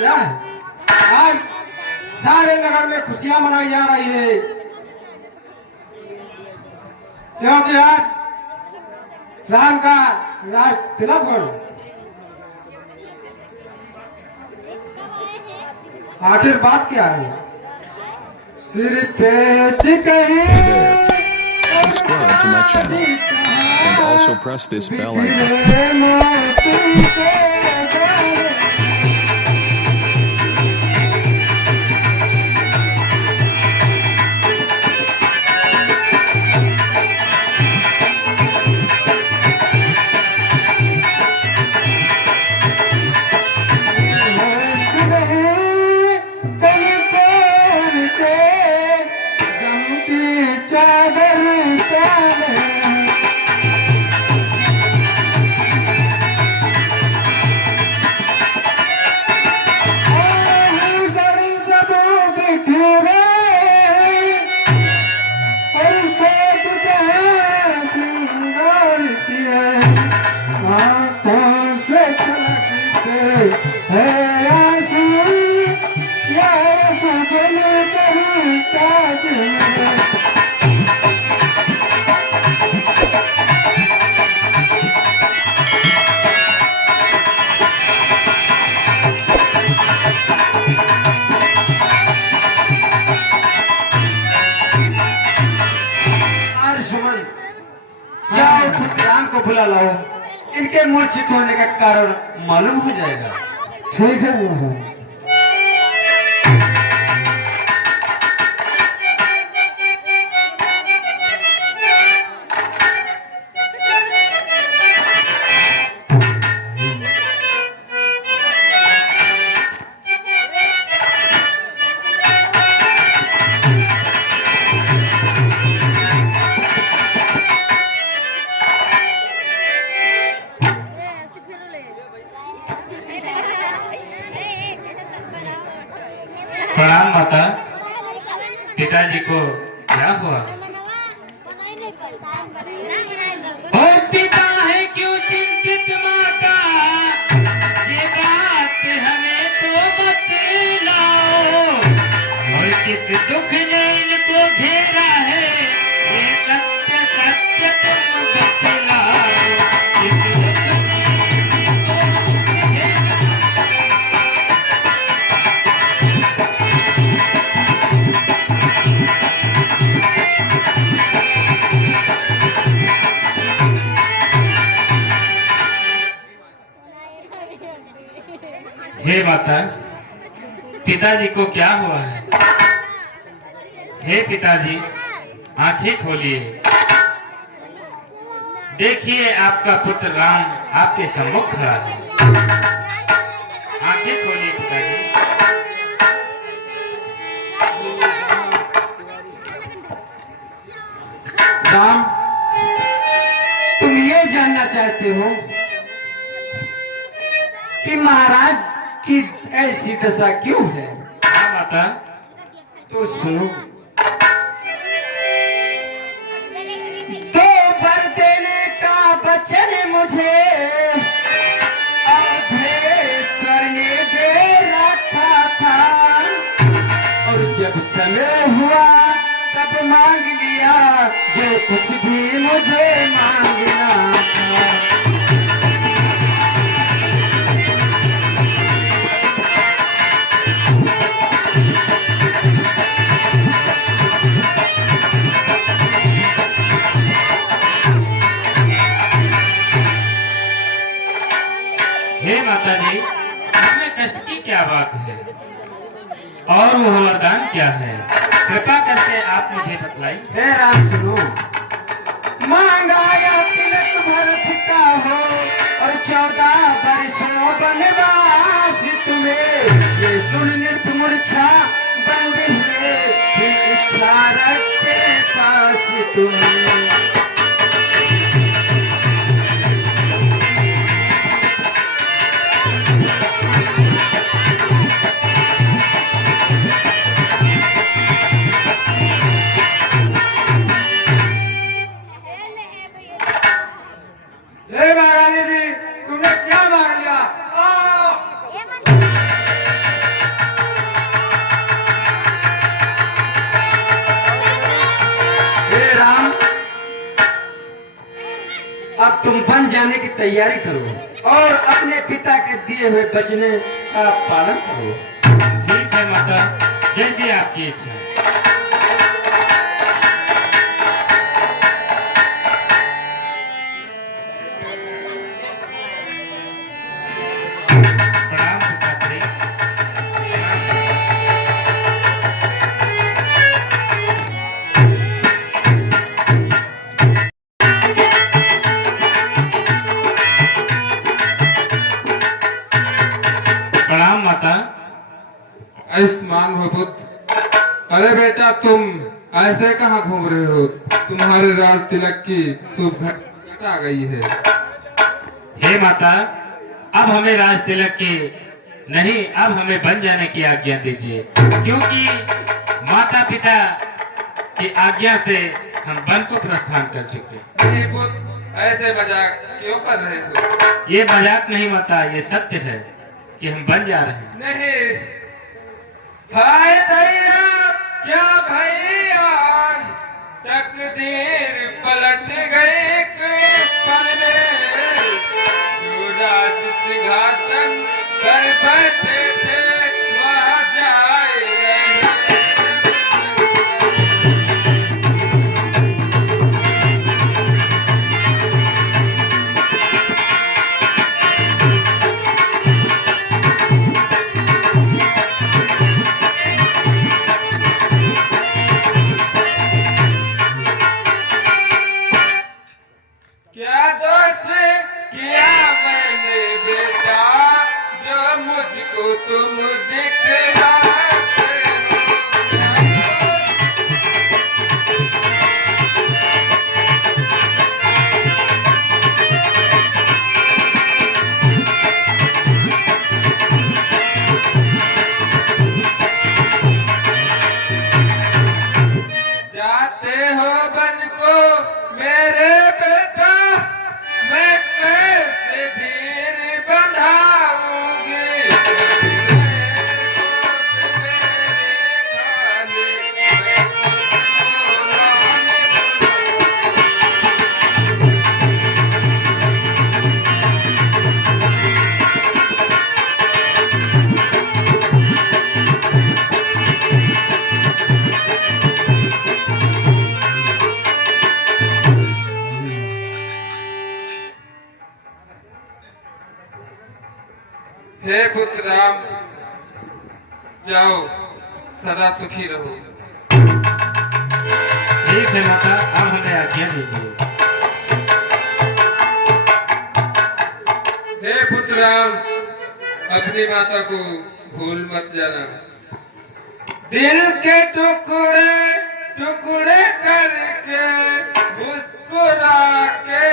क्या है? आज सारे नगर में खुशियां मनाई जा रही है क्योंकि आज राम का राज तिलक हो। आखिर बात क्या है? सिर पे कहीं Subscribe to my channel and also press this bell icon. जाओ पुत्र राम को बुला लाओ, इनके मूर्छित होने का कारण मालूम हो जाएगा। ठीक है महाराज। प्रणाम माता। पिताजी को क्या हुआ? पिता है क्यों चिंतित माता, ये बात हमें तो बतलाओ। और किस दुख ने इनको घेरा है, ये सत्य सत्य तुम बतलाओ। किस दुख ने इनको घेरा हे माता, पिताजी को क्या हुआ है? हे पिताजी, आंखें खोलिए। देखिए आपका पुत्र राम आपके सम्मुख खड़ा है। आंखें खोलिए पिताजी। राम, तुम ये जानना चाहते हो कि महाराज की ऐसी दशा क्यों है? हाँ माता। तो सुनो। दो वर देने का वचन मुझे अवधेश्वर ने दे रखा था, और जब समय हुआ तब मांग लिया जो कुछ भी मुझे मांगना था। हे माता जी, इसमें कष्ट की क्या बात है और वो वरदान क्या है? कृपा करके आप मुझे बतलाइए। हे राम सुनो। मांगाया तिलक भरत का हो और 14 वर्षों वनवास तुम्हें, ये सुन नित मूर्छा बंद हुए, फिर इच्छा रखते पास तुम्हें। जाने की तैयारी करो और अपने पिता के दिए हुए वचन का पालन करो। ठीक है माता, जैसी आपकी इच्छा। प्रणाम पिताश्री। प्रणाम माता। आयुष्मान हो पुत्र। अरे बेटा, तुम ऐसे कहाँ घूम रहे हो? तुम्हारे राज तिलक की शुभ घटना आ गई है। हे माता, अब हमें राज तिलक की नहीं, अब हमें बन जाने की आज्ञा दीजिए, क्योंकि माता पिता की आज्ञा से हम वन को प्रस्थान कर चुके। नहीं पुत्र, ऐसे मजाक क्यों कर रहे हो? ये मजाक नहीं माता, ये सत्य है कि हम बन जा रहे हैं। नहीं, हाय दैया, क्या भाई आज तकदीर पलट गई एक पल में। जो राज सिंहासन पर बैठे थे वहाँ जाए रहे। क्या दोस्त किया मैंने बेटा, जो मुझको तुम दिखलाते हो? जाते हो बन को मेरे बेटा, मैं कैसे धीर बंधाऊंगी? हे पुत्र राम, जाओ सदा सुखी रहो। ठीक है माता, अब हमें आज्ञा दीजिए। हे पुत्र राम, अपनी माता को भूल मत जाना। दिल के टुकड़े टुकड़े करके मुस्कुरा के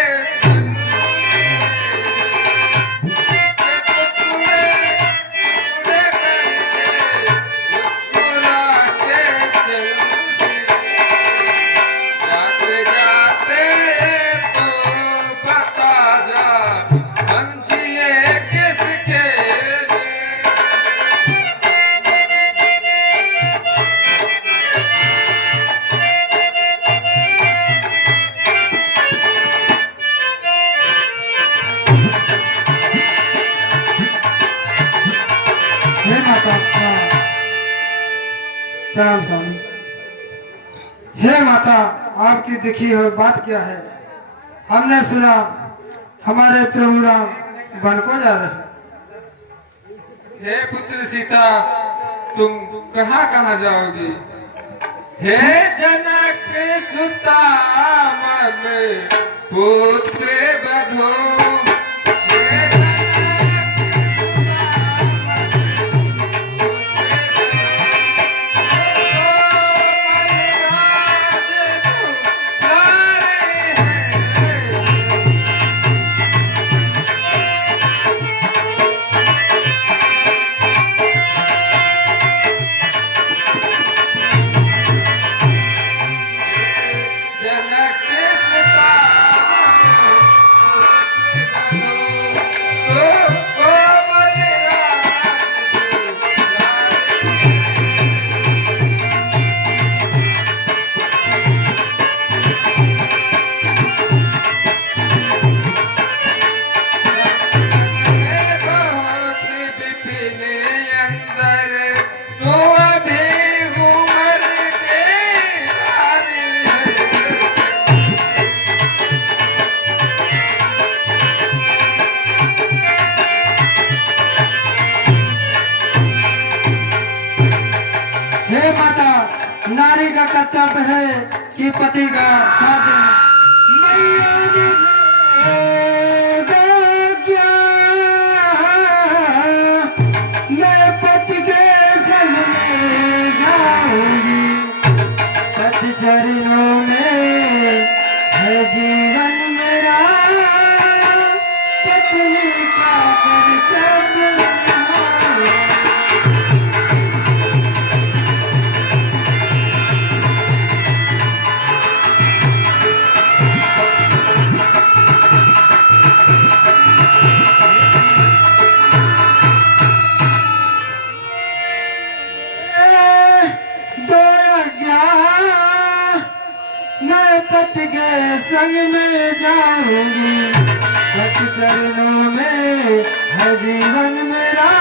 हे माता, प्रणाम स्वामी। हे माता, आपकी दुखी हुई बात क्या है? हमने सुना हमारे प्रभु राम वन को जा रहे हैं। हे पुत्र सीता, तुम कहाँ कहाँ जाओगी? हे जनक सुता मन पुत्र बधो। हे जनक नारी का कर्तव्य है कि पति का साथ देना। मैया मुझे दो क्या, मैं पति के संग में जाऊंगी, पति चरणों में है जीवन मेरा, पत्नी का कर्तव्य निभाऊंगी। दो आज्ञा, मैं पति के संग में जाऊंगी, पति चरणों में है जीवन मेरा,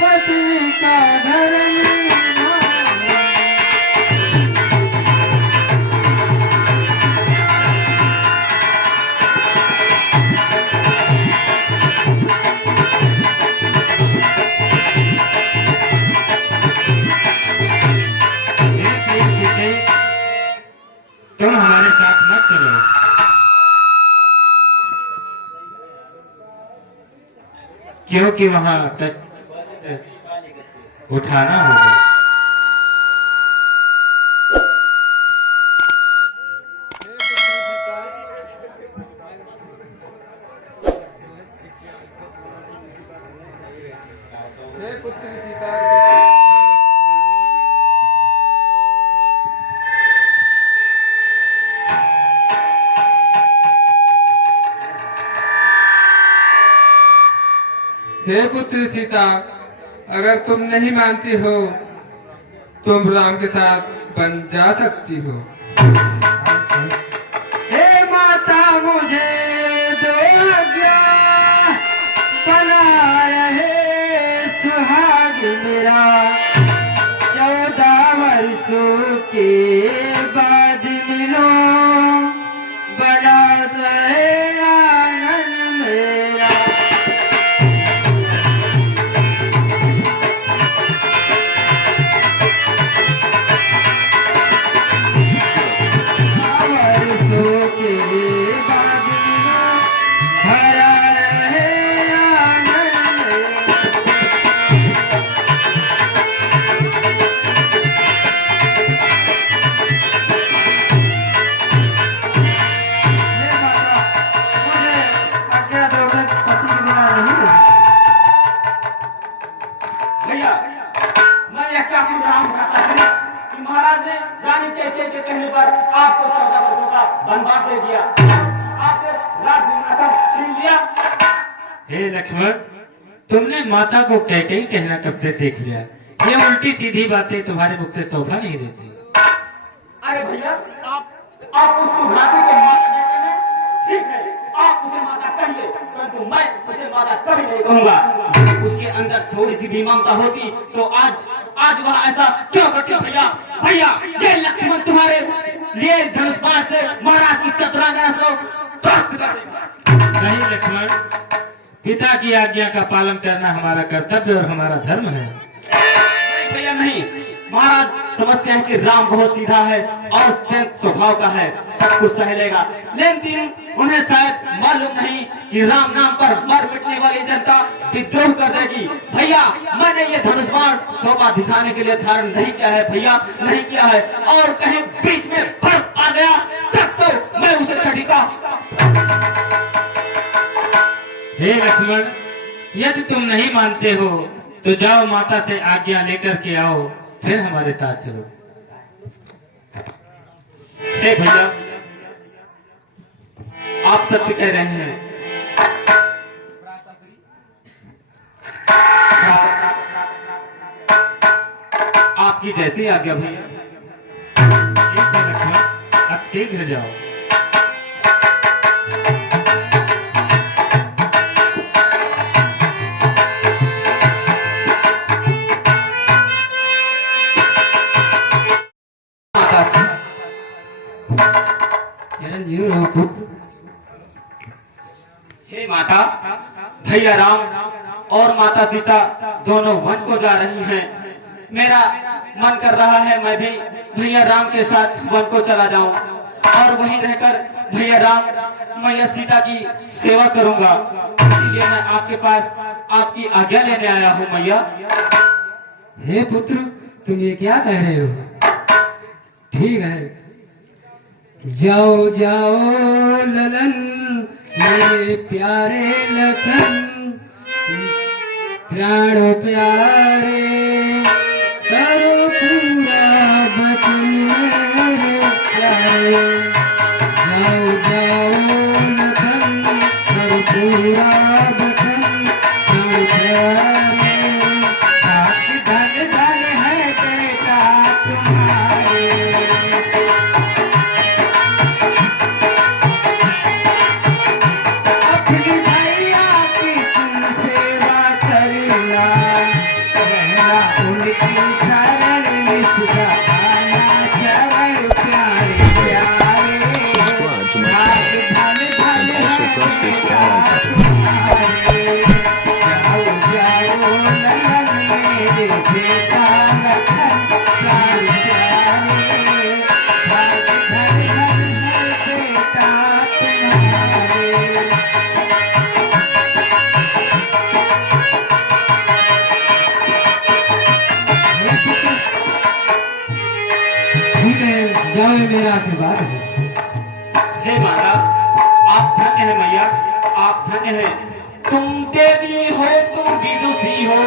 पत्नी का धर्म निभाऊंगी। तुम हमारे साथ मत चलो, क्योंकि वहां उठाना होगा। हे पुत्री सीता, हे पुत्री सीता, अगर तुम नहीं मानती हो तुम राम के साथ बन जा सकती हो। हे माता मुझे दो आज्ञा, बना रहे सुहाग मेरा, 14 वर्षों के बाद मिलो, बना रहे आनंद मेरा। वर्षों के बाद मिलो, भरा रहे आनंद मेरा। हे माता, मुझे आज्ञा दो, मैं पति के बिना नहीं रहूं। भैया, मैं यह क्या सुन रहा हूँ माता श्री कि महाराज ने रानी के कहने पर आपको 14 वर्षों का वनवास दे दिया, आपसे राज्य सिंहासन छीन लिया। हे लक्ष्मण, तुमने माता को कह कहना कब से सीख लिया? ये उल्टी सीधी बातें तुम्हारे मुख से शोभा नहीं देती। अरे भैया, आप उसको घाटी को माता कहते हैं, ठीक है, आप उसे माता कहिए, परंतु मैं उसे माता कभी नहीं कहूंगा। उसके अंदर थोड़ी सी भी ममता होती तो आज वह ऐसा क्यों करती? भैया भैया, ये लक्ष्मण तुम्हारे लिए धनुष बाण से महाराज की चतुरांगना से ध्वस्त कर देगा। नहीं लक्ष्मण, पिता की आज्ञा का पालन करना हमारा कर्तव्य और हमारा धर्म है। नहीं भैया नहीं, महाराज समझते हैं कि राम बहुत सीधा है और शांत स्वभाव का है, सब कुछ सह लेगा, लेकिन उन्हें शायद मालूम नहीं कि राम नाम पर मर मिटने वाली जनता विद्रोह कर देगी। भैया, मैंने ये धनुष बाण शोभा दिखाने के लिए धारण नहीं किया है भैया, नहीं किया है, और कहीं बीच में फर्क आ गया तब तो मैं उसे छड़ीका। हे लक्ष्मण, यदि तुम नहीं मानते हो तो जाओ माता से आज्ञा लेकर के आओ, फिर हमारे साथ चलो। हे भैया, आप सत्य कह रहे हैं। आपकी जैसी आज्ञा भैया। ठीक है लक्ष्मण, अब शीघ्र जाओ। चिरंजीव रहो पुत्र। हे माता, भैया राम और माता सीता दोनों वन को जा रही हैं। मेरा मन कर रहा है मैं भी भैया राम के साथ वन को चला जाऊं और वहीं रहकर भैया राम मैया सीता की सेवा करूंगा। इसीलिए मैं आपके पास आपकी आज्ञा लेने आया हूं मैया। हे पुत्र, तुम ये क्या कह रहे हो? ठीक है, जाओ जाओ ललन मेरे प्यारे लखन, प्राण प्यारे करो पूरा बचन मेरे प्यारे। जाओ जाओ लखन करो पूरा बचन प्राण प्यारे। धन धन है बेटा तुम्हारे, अपनी भैया की तुम सेवा करना, रहना उनकी शरण निष्ठाना, चरण प्यारे प्यारे। Subscribe to my channel and also press this bell icon. ठीक है, जाओ, ये मेरा आशीर्वाद है। हे माता, आप धन्य है मैया, आप धन्य है। तुम देवी हो, तुम विदुषी हो,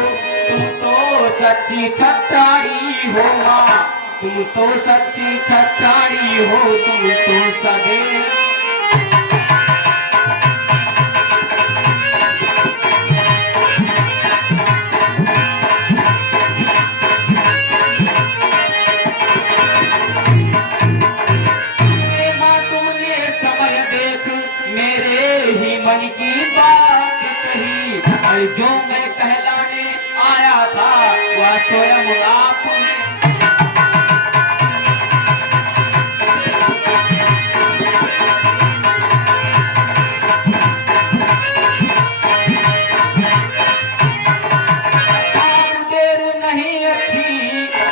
तुम तो सच्ची छत्राणी हो माँ, तुम तो सच्ची छत्राणी हो, तुम तो सदैव मन की बात कही, और जो मैं कहलाने आया था वह स्वयं आपने। देर नहीं अच्छी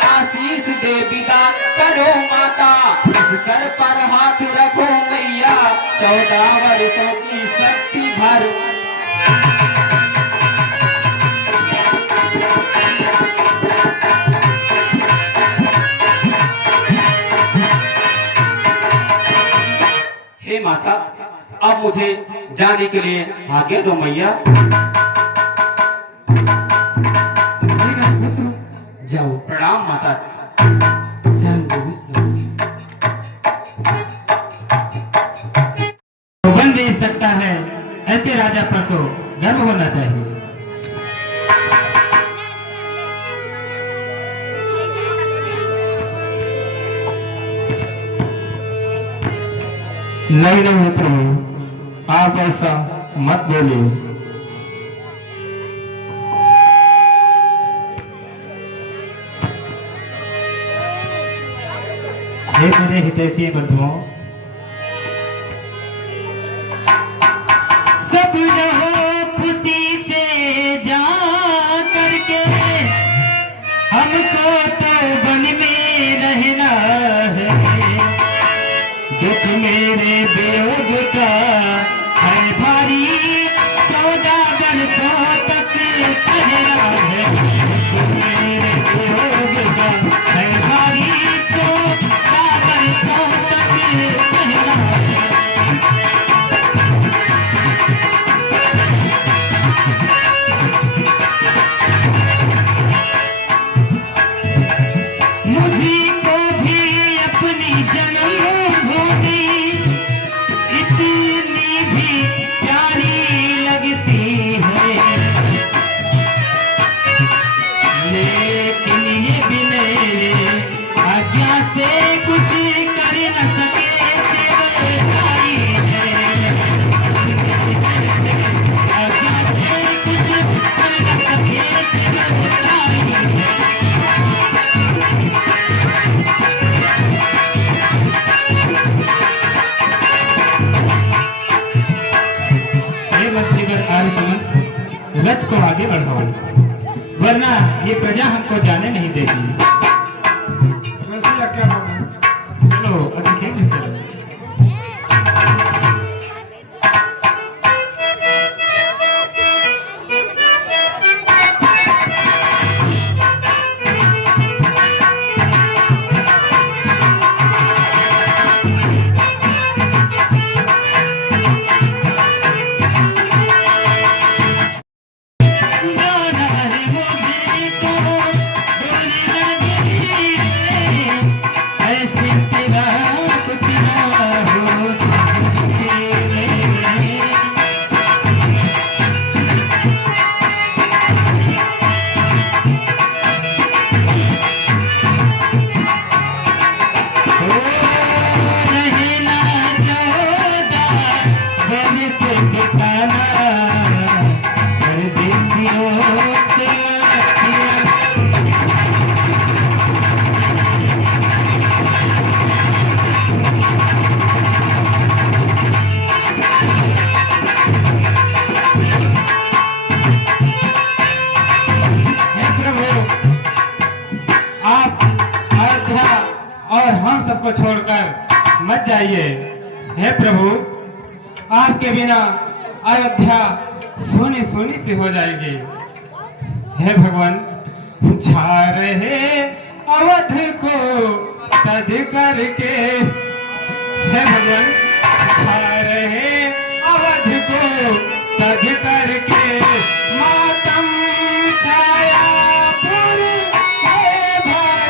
आशीष दे विदा करो माता, इस सर पर हाथ रखो मैया, 14 वर्षों की शक्ति भर। हे माता, अब मुझे जाने के लिए आज्ञा दो मैया। ठीक है पुत्र, जाओ। प्रणाम माता। जान बन दे सकता है, ऐसे राजा पर तो गर्व होना चाहिए। नहीं नहीं मित्र, आप ऐसा मत बोलिए। हे मेरे हितैषी बंधुओं, सब रहो खुशी से जा करके, हमको तो वन में रहना है। दुख मेरे वियोग का है भारी, 14 वर्षों तक सहना है। दुख मेरे वियोग का है भारी, 14 वर्षों तक सहना है। मुझी को भी अपनी जन्मभूमि इतनी प्रजा हमको जाने नहीं देगी। वैसे या क्या बाबू? चलो अभी खेलने चलो। और हम सबको छोड़कर मत जाइए। हे प्रभु, आपके बिना अयोध्या सोनी सोनी सी हो जाएगी। हे भगवान, छा रहे अवध को तज करके, हे भगवान, छा रहे अवध को तज करके, मातम छाया पुर के भाई।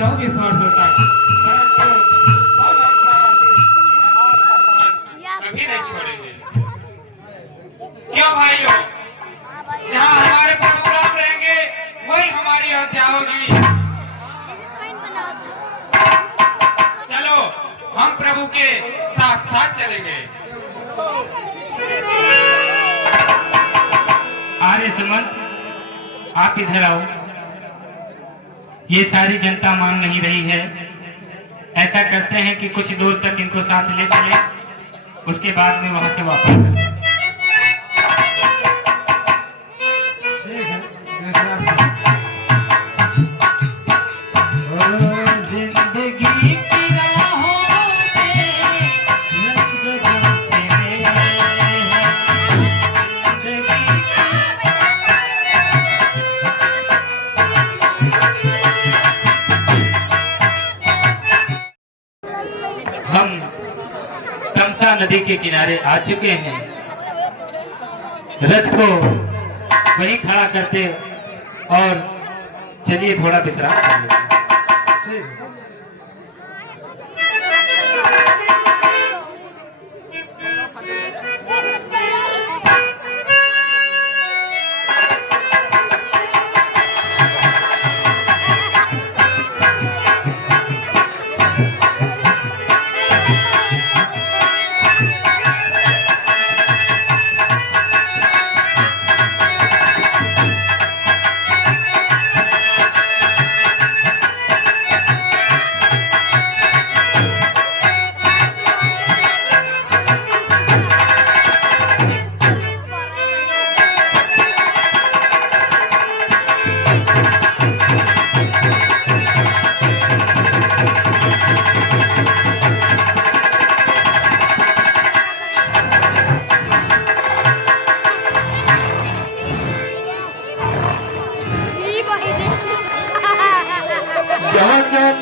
24 वर्षों तक, परंतु कभी नहीं छोड़ेंगे। क्यों भाइयों? जहाँ हमारे प्रभु राम रहेंगे वही हमारी अयोध्या होगी। चलो हम प्रभु के साथ साथ चलेंगे। आर्य समंत, आप इधर आओ। ये सारी जनता मान नहीं रही है। ऐसा करते हैं कि कुछ दूर तक इनको साथ ले चले, उसके बाद में वहां से वापस आएं। हम तमसा नदी के किनारे आ चुके हैं। रथ को वहीं खड़ा करते और चलिए थोड़ा विश्राम कर लेते हैं।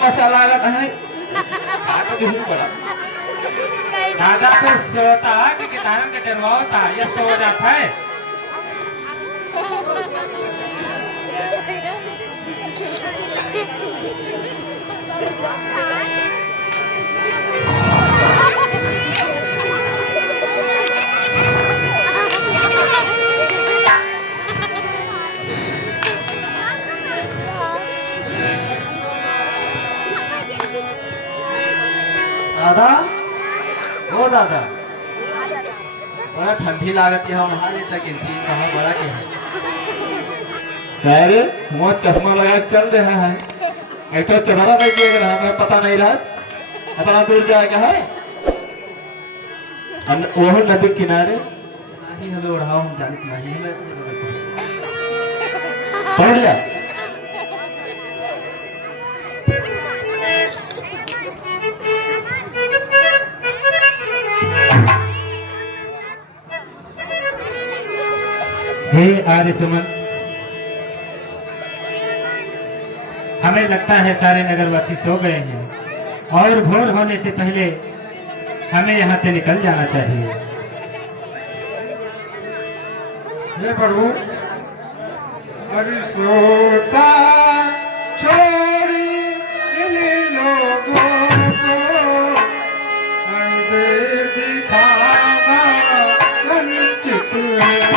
मसाला लगा है दादा तो सोता कि किताबन के डरवाता ये सो जाता है। दादा, ओ दादा, बड़ा ठंडी लागत है। हम हाल तक चीज कहाँ बड़ा के है? अरे वो चश्मा लगा चल रहा है, एक तो चढ़ाना नहीं किया रहा, हमें पता नहीं रहा इतना दूर जाएगा है। वो नदी किनारे नहीं हमें उड़ाओ, हम जानते नहीं हमें पढ़ लिया। हे आर्य सुमन, हमें लगता है सारे नगरवासी सो गए हैं और भोर होने से पहले हमें यहाँ से निकल जाना चाहिए। हे प्रभु, अरे सोता छोड़ी इन लोगों को दे दिखाना वंचित है।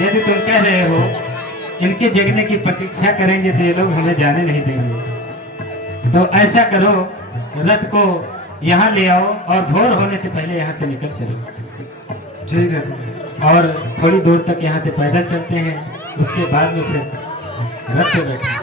यदि तुम कह रहे हो इनके जगने की प्रतीक्षा करेंगे तो ये लोग हमें जाने नहीं देंगे, तो ऐसा करो रथ को यहाँ ले आओ और भोर होने से पहले यहाँ से निकल चलो। ठीक है। और थोड़ी दूर तक यहाँ से पैदल चलते हैं, उसके बाद में फिर रथ पे बैठे।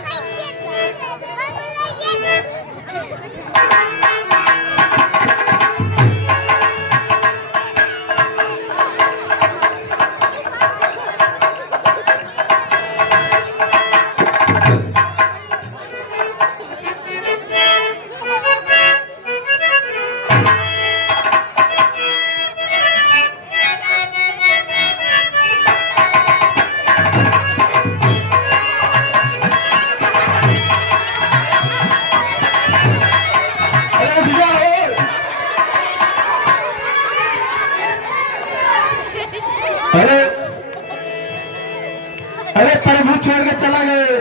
अरे भैया अरे अरे प्रभु छोड़ के चला गए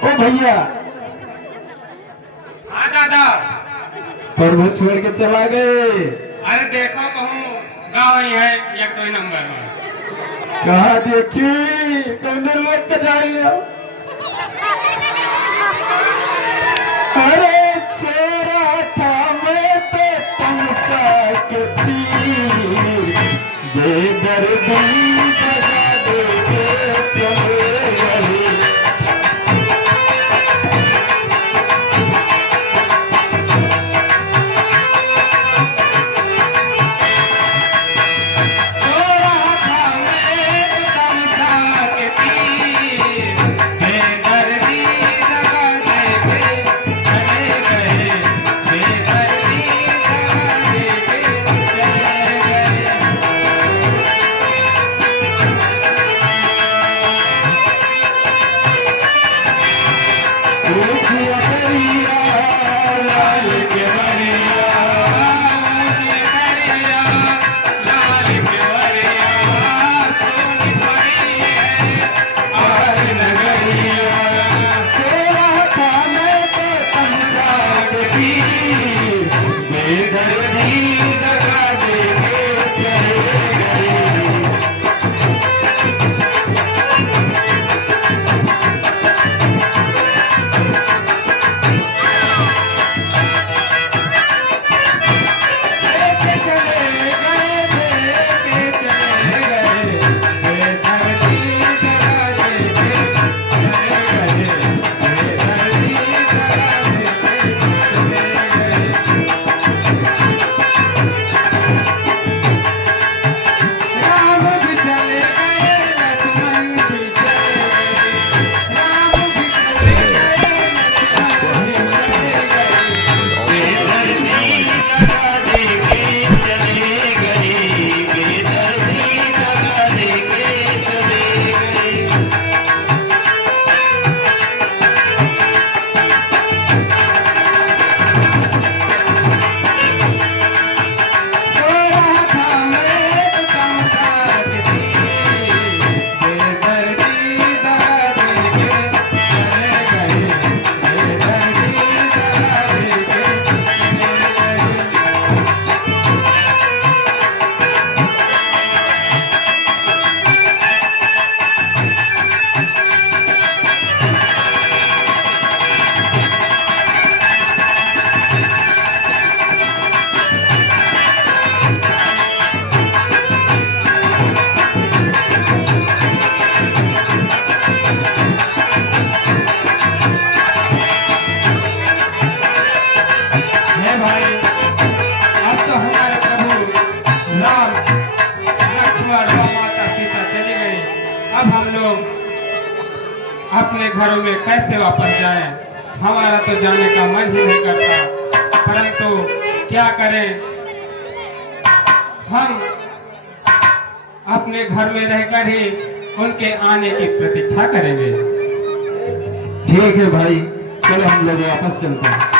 ओ भैया। हाँ दादा। प्रभु छोड़ के चला गए। अरे देखो कहूँ गाँव ही है एक दो नंबर में। कहा देखी कौन लोग के जाइए। अरे शेरा था मैं तो तमसा के पीर बेदर्दी जगा दे के चले गए। अपने घरों में कैसे वापस जाएं? हमारा तो जाने का मन ही नहीं करता, परंतु क्या करें, हम अपने घर में रहकर ही उनके आने की प्रतीक्षा करेंगे। ठीक है भाई, चलो हम लोग वापस चलते हैं।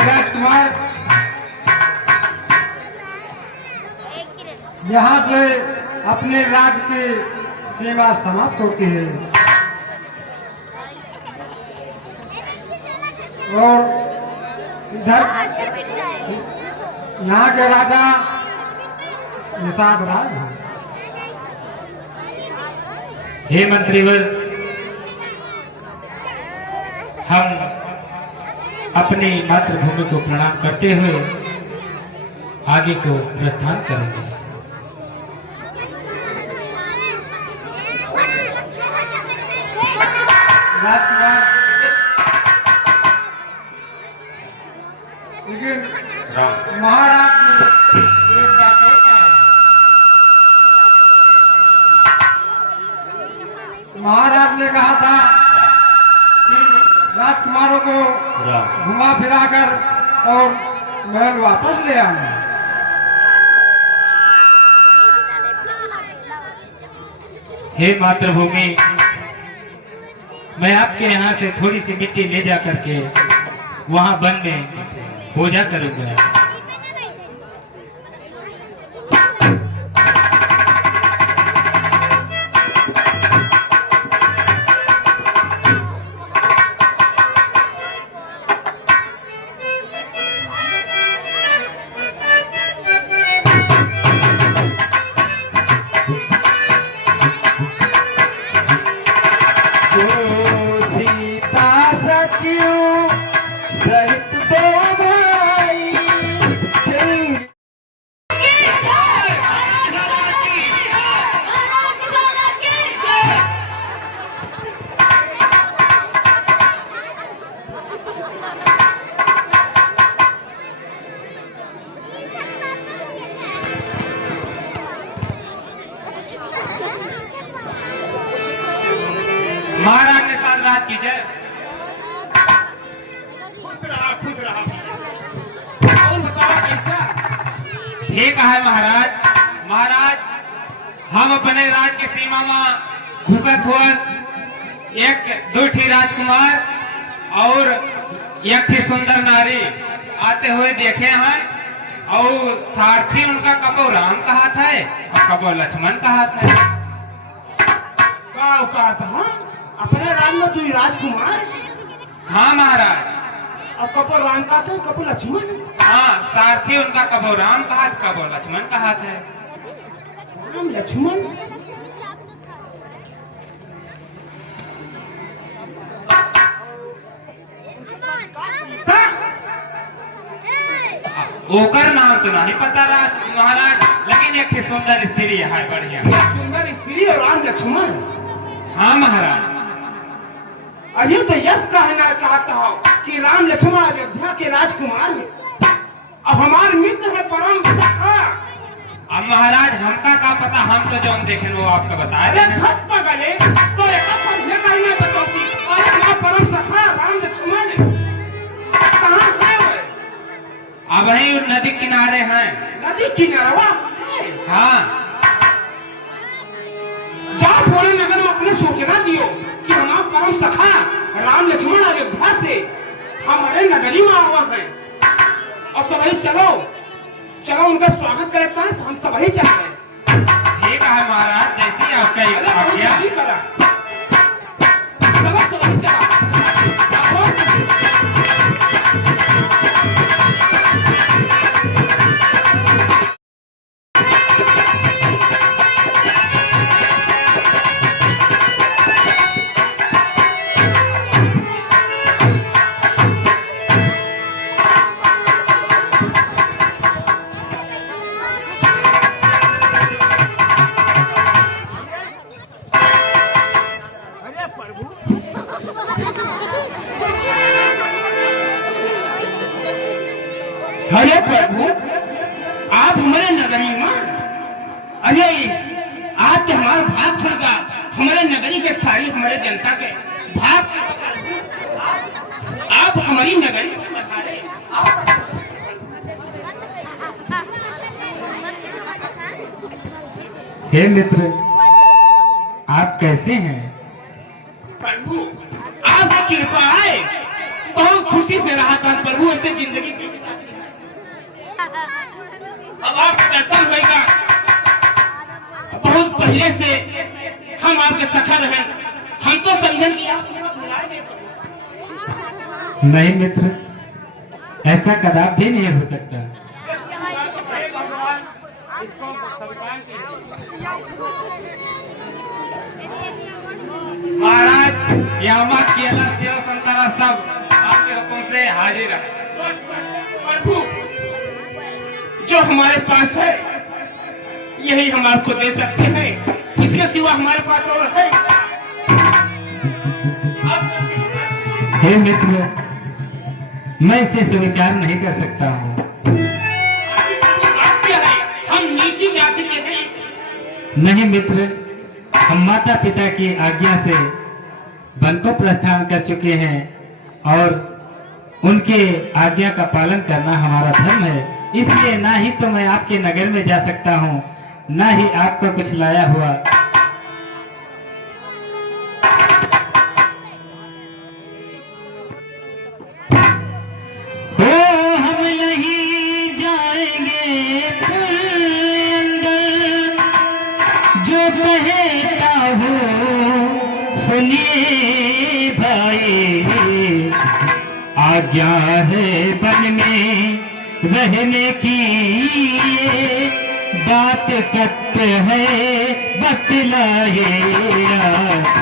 राजकुमार, यहाँ से अपने राज्य की सीमा समाप्त होती है और इधर यहाँ के राजा निषाद राज हैं। हे मंत्रीवर, हम अपनी मातृभूमि को प्रणाम करते हुए आगे को प्रस्थान करेंगे। राजकुमार, लेकिन राम महाराज ने एक बात और कहा। महाराज ने कहा था कि राजकुमारों को राम घुमा फिरा कर और महल वापस ले आना। हे मातृभूमि, मैं आपके यहाँ से थोड़ी सी मिट्टी ले जा करके वहाँ वन में पूजा करूँगा। सीता सचिव सहित दो भाई सिंह महाराज ने साथ रात की जय। ठीक है महाराज। महाराज, हम अपने राज की सीमा में घुसत हुआ एक दो ठी राजकुमार और एक थी सुंदर नारी आते हुए देखे हैं, और सारथी उनका कबो राम कहा था और कबो लक्ष्मण कहा था। का औकात, हाँ? अपने राज में तू राजकुमार हाँ महाराज। और कबो राम का थे कबो लक्ष्मण। हाँ, सारथी उनका कबो राम कहा कबो लक्ष्मण कहा था। राम लक्ष्मण ओकर नाम तो नहीं पता महाराज, लेकिन एक थी सुंदर स्त्री है बढ़िया। सुंदर स्त्री और राम लक्ष्मण। हाँ महाराज। अरे तो यश कहना कहता हो कि राम लक्ष्मण अयोध्या के राजकुमार है। अब हमारे मित्र है परम सखा। अब महाराज हमका का पता, हम तो जो देखे वो आपको बताए। अरे खत पगले तो एक पर ये कहना बताओ कि और हमारा परम सखा राम लक्ष्मण कहाँ है वो? अब वही नदी किनारे हैं। नदी किनारवा। हाँ, जाओ भोले नगर में अपने सूचना दियो कि हमारा परम सखा राम लक्ष्मण अयोध्या से हमारे नगरी में आवा है, और सभी चलो चलो उनका स्वागत करता है। हम सभी चल रहे। ठीक है महाराज, जैसी आपका अरे बहुत आज्ञा। जल्दी करा। चलो सभी चला। अरे प्रभु, आप हमारे नगरी में, अरे आज तो हमारा भाग खुल गया। हमारे नगरी के सारी हमारे जनता के भाग आप हमारी नगरी में पधारे। हे मित्र, आप कैसे हैं? प्रभु आपकी कृपा है, बहुत खुशी से रहा था प्रभु ऐसे जिंदगी में। अब आप दर्शन होगा। बहुत पहले से हम आपके सखा रहे, हम तो समझन कि आप नहीं मित्र, ऐसा कदापि नहीं हो सकता। महाराज, यहाँ केला सेव संतरा सब आपके हुक्म से हाजिर है। प्रभु जो हमारे पास है यही हम आपको दे सकते हैं, इसके सिवा हमारे पास और है। अब हे मित्र, मैं इसे स्वीकार नहीं कर सकता हूँ। बात क्या है? हम नीची जाति के हैं। नहीं मित्र, हम माता पिता की आज्ञा से वन को प्रस्थान कर चुके हैं और उनके आज्ञा का पालन करना हमारा धर्म है। इसलिए ना ही तो मैं आपके नगर में जा सकता हूँ, ना ही आपका कुछ लाया हुआ। हम नहीं जाएंगे अंदर, जो कहता हो सुनिए भाई, आज्ञा है वन में रहने की, ये बात सत्य है बतलाए,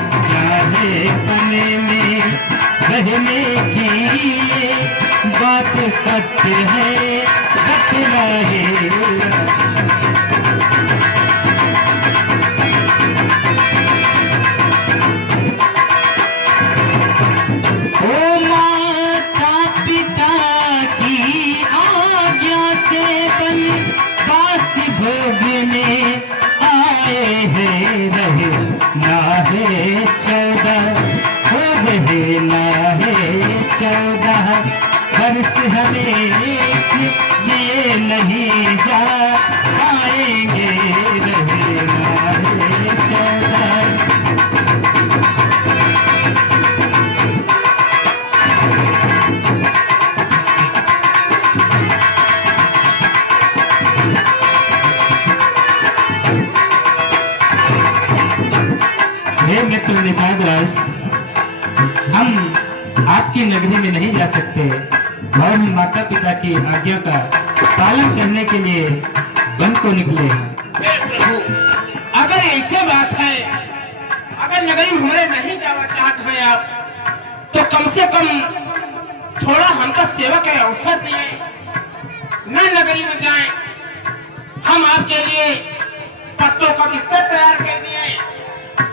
आज्ञा है वन में रहने की, ये बात सत्य है बतलाए। वर्ष हमें ये नहीं जा पाएंगे, रहना है 14। हे मित्र निषाद राज, हम आपकी नगरी में नहीं जा सकते और हम माता पिता की आज्ञा का पालन करने के लिए वन को निकले हैं। हे प्रभु, अगर ऐसे बात है, अगर नगरी में हमारे नहीं जाना चाहते हैं आप, तो कम से कम थोड़ा हमका सेवा का अवसर दिए, न नगरी में जाएं। हम आपके लिए पत्तों का बिस्तर तैयार कर दिए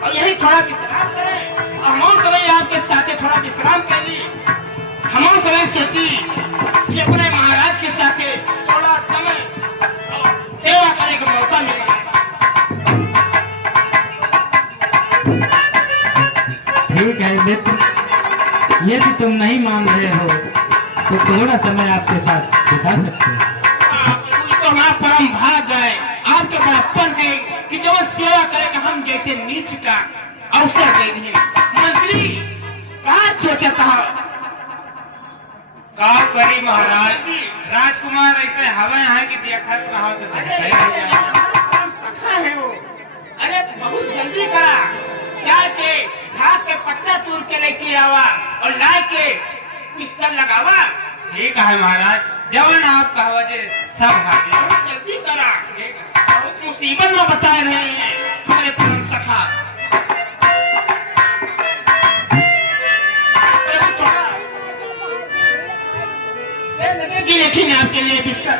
और यही थोड़ा विश्राम करें। हम समय आपके साथ थोड़ा विश्राम कर ली। हम समय सोची कि अपने महाराज के साथ थोड़ा समय सेवा करने का मौका मिला। ठीक है मित्र, यदि तुम नहीं मान रहे हो तो थोड़ा समय आपके साथ बिता सकते हैं। तो हमारा परम भाग है, आपके बड़प्पन है कि जो सेवा करेगा हम जैसे नीच का अवसर दे दिए। मंत्री कहा सोचा था का करी महाराज, राजकुमार ऐसे हवा है कि देखत रहा तो सखा है वो। अरे बहुत जल्दी का जाके घाट के पत्ता तोड़ के लेके आवा और ला के बिस्तर लगावा। ठीक है महाराज, जवन आप कहा सब बहुत जल्दी करा, बहुत मुसीबत में बता रहे हैं हमारे परम सखा। लेकिन आपके लिए बिस्तर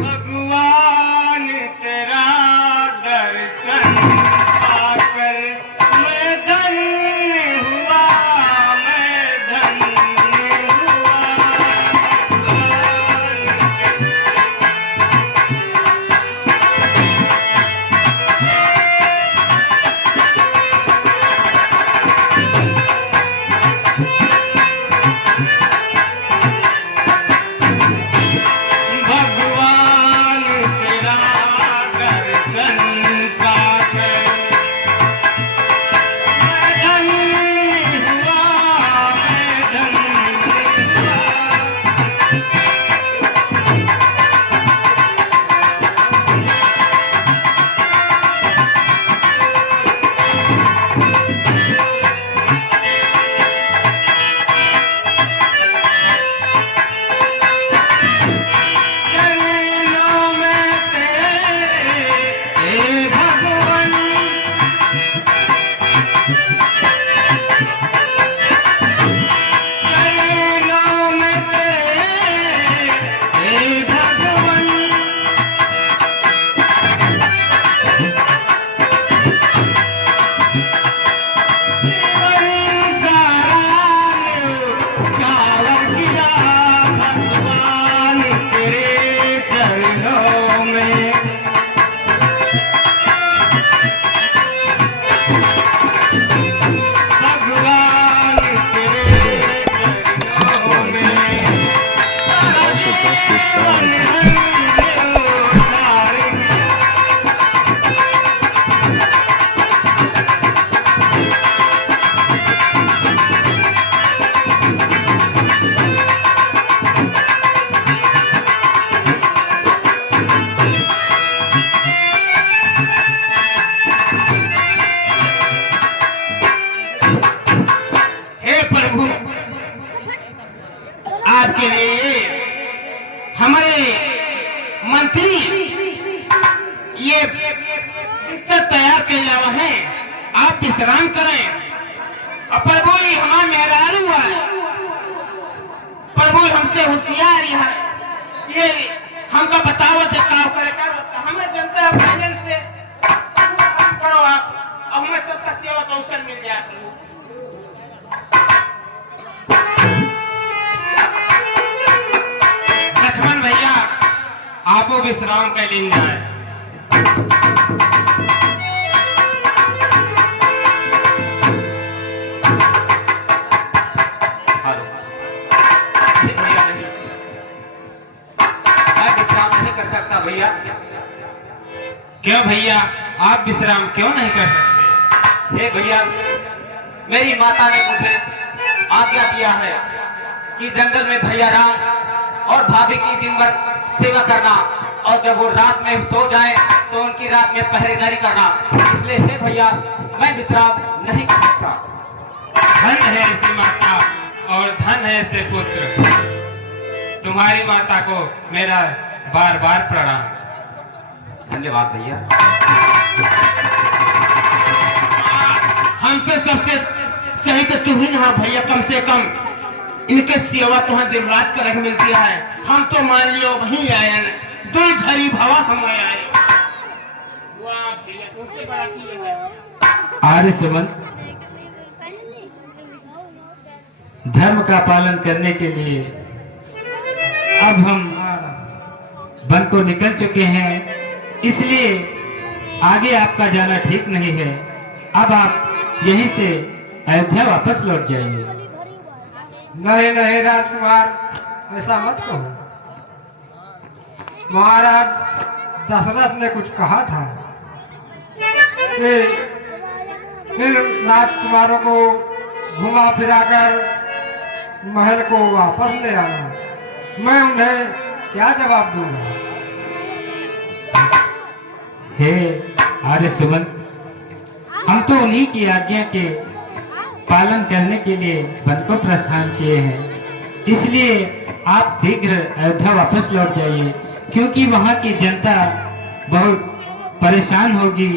भगवान तेरा दर्शन पाकर मैं धन्य हुआ, मैं धन्य हुआ। भगवान के लिए हमारे मंत्री ये बिस्तर तैयार कर लावा है। आप विश्राम करें और प्रभु ही हमारा मेहरारू है, प्रभु हमसे होशियार है, ये हमका बतावत है का करे कर हमें जनता है भजन से करो आप और हमें सबका सेवा का अवसर मिल जाए। लक्ष्मण भैया आपो विश्राम कर लीन जाए। भैया क्यों भैया आप विश्राम क्यों नहीं कर सकते? हे भैया, मेरी माता ने मुझे आज्ञा दिया है कि जंगल में भैया राम और भाभी की दिन भर सेवा करना और जब वो रात में सो जाए तो उनकी रात में पहरेदारी करना। इसलिए हे भैया मैं विश्राम नहीं कर सकता। धन है ऐसी माता और धन है ऐसे पुत्र। तुम्हारी माता को मेरा बार बार प्रणाम। धन्यवाद भैया। हमसे सबसे सही तो तू ही ना भैया, कम से कम इनके सेवा तो दिन रात करक मिलती है। हम तो मान लियो वहीं आए, दो घड़ी भवा हम आए। वाह भैया तुमसे बड़ा की है। आर्य सुमंत, धर्म का पालन करने के लिए अब हम वन को निकल चुके हैं, इसलिए आगे आपका जाना ठीक नहीं है। अब आप यहीं से अयोध्या वापस लौट जाइए। नहीं नहीं राजकुमार, ऐसा मत कहो। महाराज दशरथ ने कुछ कहा था कि इन राजकुमारों को घुमा फिराकर महल को वापस ले आना। मैं उन्हें क्या जवाब दूंगा? हे आर्य सुमंत, हम तो उन्हीं की आज्ञा के पालन करने के लिए वन को प्रस्थान किए हैं। इसलिए आप शीघ्र अयोध्या वापस लौट जाइए, क्योंकि वहाँ की जनता बहुत परेशान होगी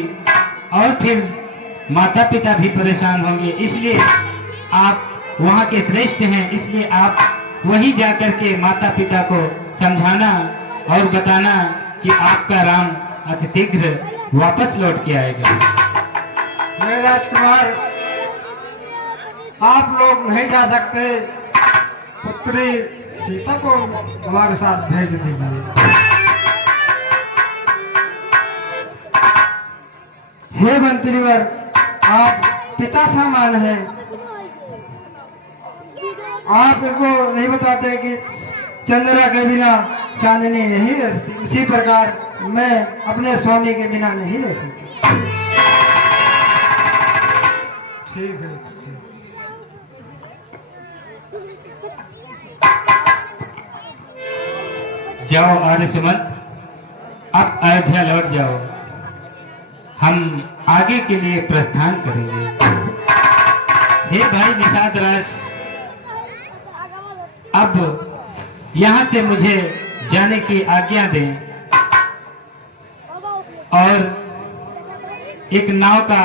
और फिर माता पिता भी परेशान होंगे। इसलिए आप वहाँ के श्रेष्ठ हैं, इसलिए आप वहीं जाकर के माता पिता को समझाना और बताना कि आपका राम अति शीघ्र वापस लौट के आएगा। हे राजकुमार, आप लोग नहीं जा सकते, पुत्री सीता को हमारे साथ भेज दीजिए। हे मंत्रीवर, आप पिता समान हैं। आप इनको नहीं बताते कि चंद्रा के बिना चांदनी नहीं रह सकती, उसी प्रकार मैं अपने स्वामी के बिना नहीं रह सकती। ठीक है। जाओ आर्य सुमंत, अब अयोध्या लौट जाओ। हम आगे के लिए प्रस्थान करेंगे। हे भाई निषाद राज, अब यहाँ से मुझे जाने की आज्ञा दें और एक नाव का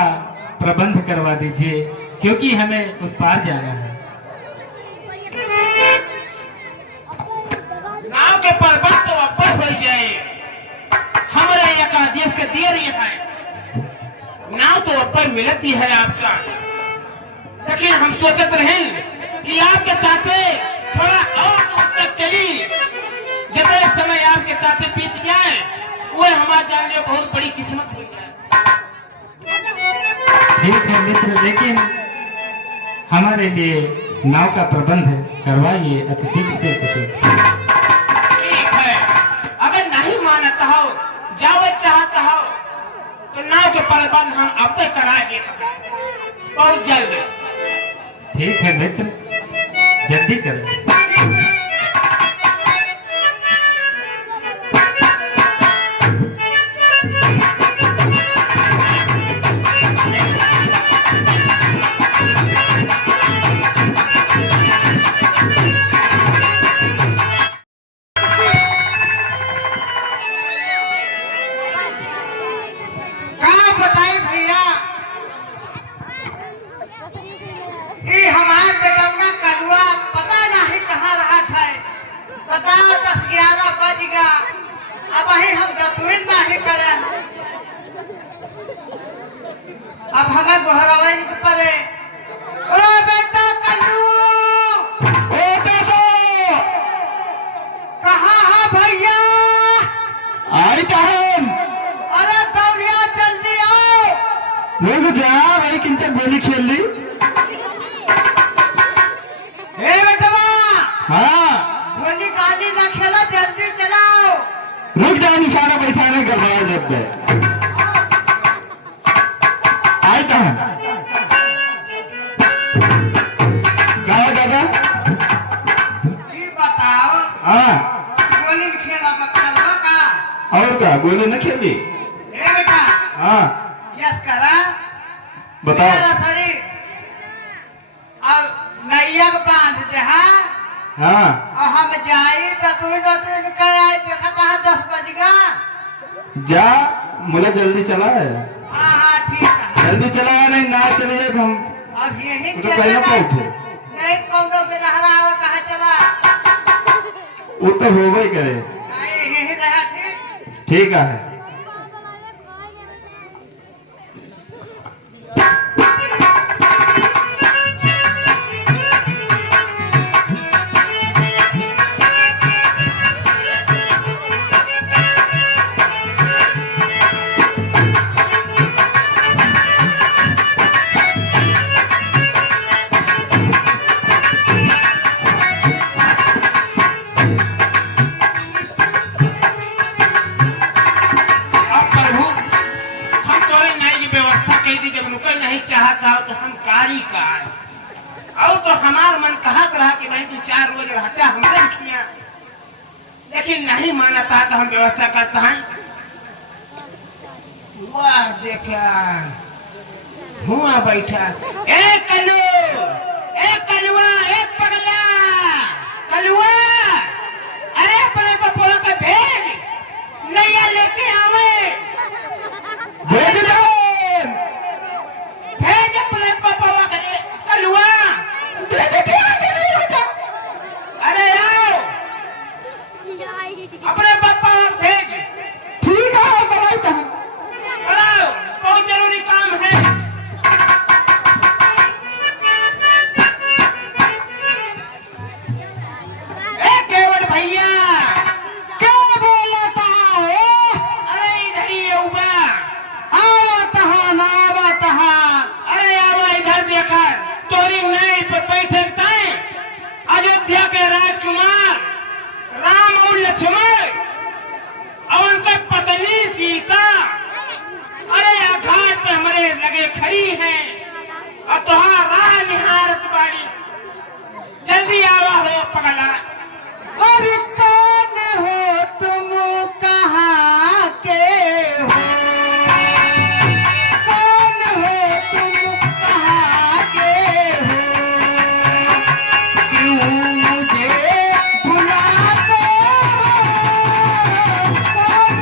प्रबंध करवा दीजिए, क्योंकि हमें उस पार जाना है। नाव के प्रबंध तो वापस हो जाए, हमारे एक आदेश के दिए रही है। नाव तो वापस मिलती है आपका, लेकिन हम सोचते रहे कि आपके साथ थोड़ा और दूर तक चली, जितने समय आपके साथ बीत जाए वो हमारे जान लिए बहुत बड़ी किस्मत हो जाए। ठीक है मित्र, लेकिन हमारे लिए नाव का प्रबंध करवाइए अति शीघ्र से। ठीक है, अगर नहीं मानता हो, जाओ चाहता हो तो नाव के प्रबंध हम अपने कराएंगे बहुत जल्द। ठीक है मित्र, जल्दी करें। वही हम गतुइन नहीं करे अब हमें गोहरवाई नहीं पड़े ओ बेटा कन्नू ओ दादा कहाँ है भैया आई बहन अरे दौड़िया जल्दी आओ रुक जा भाई किंचन गोली खेल ली ए बेटवा हाँ गोली गाली ना खेला जल्दी चलाओ रुक जा निशाना बैठाने कर रहा है जब पे आई बहन क्या है दादा ये बताओ हाँ गोली खेला बकरवा का और क्या गोली न खेली ए बेटा हाँ यस करा बताओ मेरा शरीर अब नैया को बांध दे हाँ हाँ और हम जाई तो तू कर आई देखा कहा 10 बजेगा जा मुझे जल्दी चला है हाँ हाँ ठीक है जल्दी चला है नहीं ना चले जाए तो हम अब यही तो कहना पड़े नहीं कौन के रहा हुआ कहाँ चला वो तो हो गई करे नहीं यही रहा ठीक ठीक है अब प्रभु हम तोरे न्याय की व्यवस्था कह दी जब रुके नहीं चाहता तो हम कारी कार और तो हमार मन कहत रहा कि भाई 2-4 रोज रहता हमरे खिया लेकिन नहीं माना था तो हम व्यवस्था करता है वाह देखा हुआ बैठा ए कलुआ ए पगला कलुआ अरे अपने बपुआ का भेज नैया लेके आवे भेज दो भेज अपने बपुआ का कलुआ अरे आओ अपने बपुआ भेज ठीक है बताई तो आओ बहुत जरूरी काम है ए केवट भैया क्या बोलता हो अरे इधर ही उबा आवत हाँ अरे आवा इधर देखकर तोरी नई पर बैठे ताए अयोध्या के राजकुमार राम और लक्ष्मण और उनका पत्नी सीता अरे घाट पे हमारे लगे खड़ी हैं और तुहार राह निहारत बाड़ी जल्दी आवा हो पगला और कौन हो तुम कहाँ के हो कौन हो तुम कहाँ के हो क्यों मुझे बुलाते हो कौन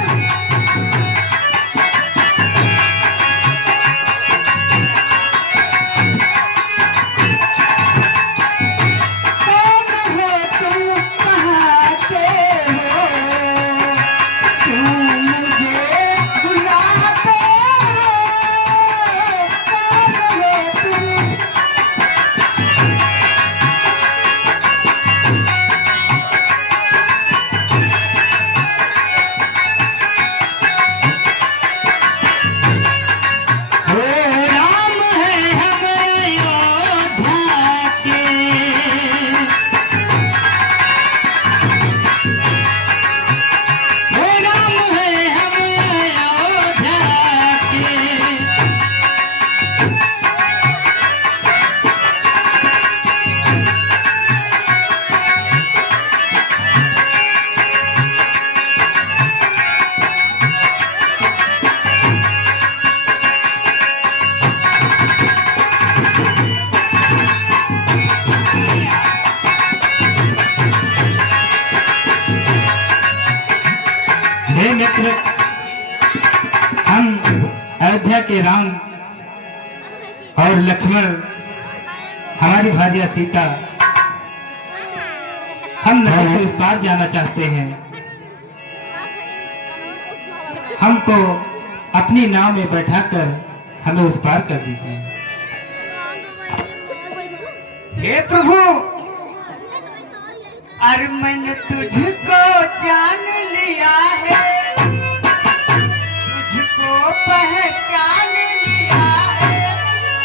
कौन हो तुम कहाँ के हो क्यों मुझे बुलाते हो कौन हो तुम हो राम है हमारे योद्धा के हो राम है हमारे योद्धा के हे मित्र हम अयोध्या के राम और लक्ष्मण हमारी भार्या सीता हम नदी के उस पार जाना चाहते हैं हमको अपनी नाव में बैठाकर हमें उस पार कर दीजिए। हे प्रभु, अरे मैंने तुझको जान लिया है, तुझको पहचान लिया है।